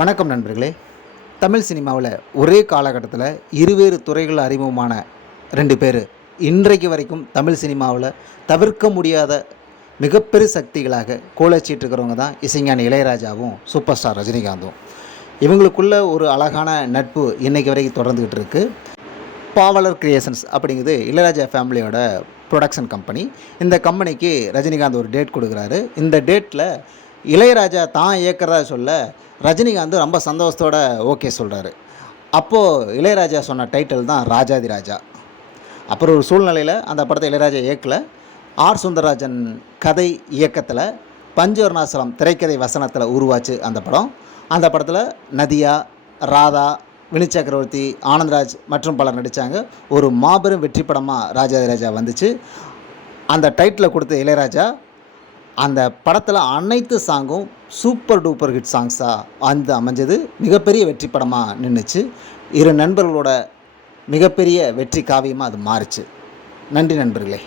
வணக்கம் நண்பர்களே. தமிழ் சினிமாவில் ஒரே காலகட்டத்தில் இருவேறு துறைகள் அறிமுகமான 2 பேர் இன்றைக்கு வரைக்கும் தமிழ் சினிமாவில் தவிர்க்க முடியாத மிகப்பெரிய சக்திகளாக கோலச்சிட்டு இருக்கிறவங்க தான் இசைஞானி இளையராஜாவும் சூப்பர் ஸ்டார் ரஜினிகாந்தும். இவங்களுக்குள்ள ஒரு அழகான நட்பு இன்றைக்கு வரைக்கும் தொடர்ந்துக்கிட்டு இருக்குது. பாவலர் கிரியேஷன்ஸ் அப்படிங்கிறது இளையராஜா ஃபேமிலியோட ப்ரொடக்ஷன் கம்பெனி. இந்த கம்பெனிக்கு ரஜினிகாந்த் ஒரு டேட் கொடுக்குறாரு. இந்த டேட்டில் இளையராஜா தான் இயக்கிறதா சொல்ல ரஜினிகாந்த் ரொம்ப சந்தோஷத்தோட ஓகே சொல்கிறாரு. அப்போது இளையராஜா சொன்ன டைட்டில் தான் ராஜாதி ராஜா. அப்புறம் ஒரு சூழ்நிலையில் அந்த படத்தை இளையராஜா இயக்கலை. ஆர் சுந்தரராஜன் கதை இயக்கத்தில் பஞ்சவர்ணாசலம் திரைக்கதை வசனத்தில் உருவாச்சு அந்த படம். அந்த படத்தில் நதியா, ராதா, வினித் சக்கரவர்த்தி, ஆனந்த்ராஜ் மற்றும் பலர் நடித்தாங்க. ஒரு மாபெரும் வெற்றி படமாக ராஜாதி ராஜா வந்துச்சு. அந்த டைட்டிலை கொடுத்த இளையராஜா அந்த படத்தில் அனைத்து சாங்கும் சூப்பர் டூப்பர் ஹிட் சாங்ஸாக அமைஞ்சது. மிகப்பெரிய வெற்றி படமாக நின்றுச்சு. இரு நண்பர்களோட மிகப்பெரிய வெற்றி காவியமாக அது மாறுச்சு. நன்றி நண்பர்களே.